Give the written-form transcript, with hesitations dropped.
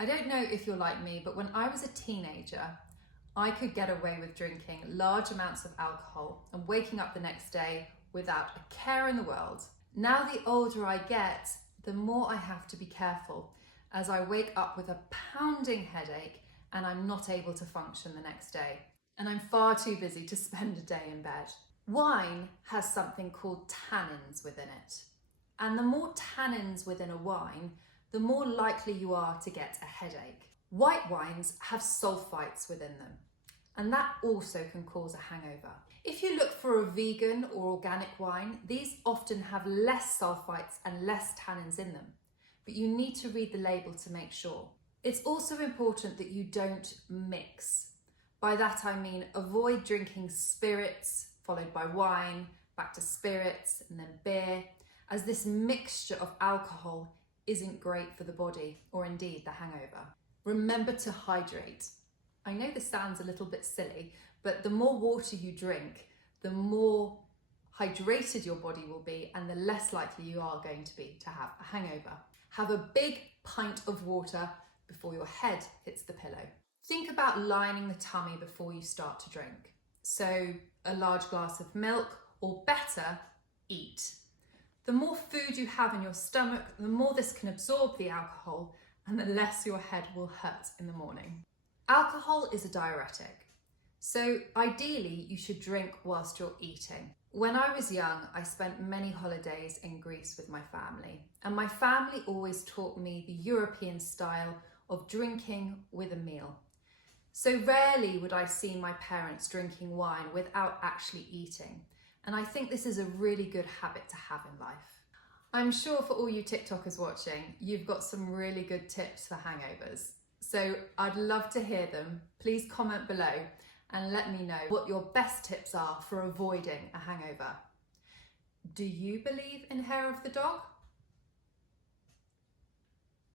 I don't know if you're like me, but when I was a teenager, I could get away with drinking large amounts of alcohol and waking up the next day without a care in the world. Now, the older I get, the more I have to be careful, as I wake up with a pounding headache and I'm not able to function the next day. And I'm far too busy to spend a day in bed. Wine has something called tannins within it. And the more tannins within a wine, the more likely you are to get a headache. White wines have sulfites within them, and that also can cause a hangover. If you look for a vegan or organic wine, these often have less sulfites and less tannins in them, but you need to read the label to make sure. It's also important that you don't mix. By that I mean avoid drinking spirits, followed by wine, back to spirits, and then beer, as this mixture of alcohol isn't great for the body, or indeed the hangover. Remember to hydrate. I know this sounds a little bit silly, but the more water you drink, the more hydrated your body will be and the less likely you are going to be to have a hangover. Have a big pint of water before your head hits the pillow. Think about lining the tummy before you start to drink. So a large glass of milk, or better, eat. The more food you have in your stomach, the more this can absorb the alcohol and the less your head will hurt in the morning. Alcohol is a diuretic, so ideally you should drink whilst you're eating. When I was young, I spent many holidays in Greece with my family, and my family always taught me the European style of drinking with a meal. So rarely would I see my parents drinking wine without actually eating. And I think this is a really good habit to have in life. I'm sure for all you TikTokers watching, you've got some really good tips for hangovers. So I'd love to hear them. Please comment below and let me know what your best tips are for avoiding a hangover. Do you believe in hair of the dog?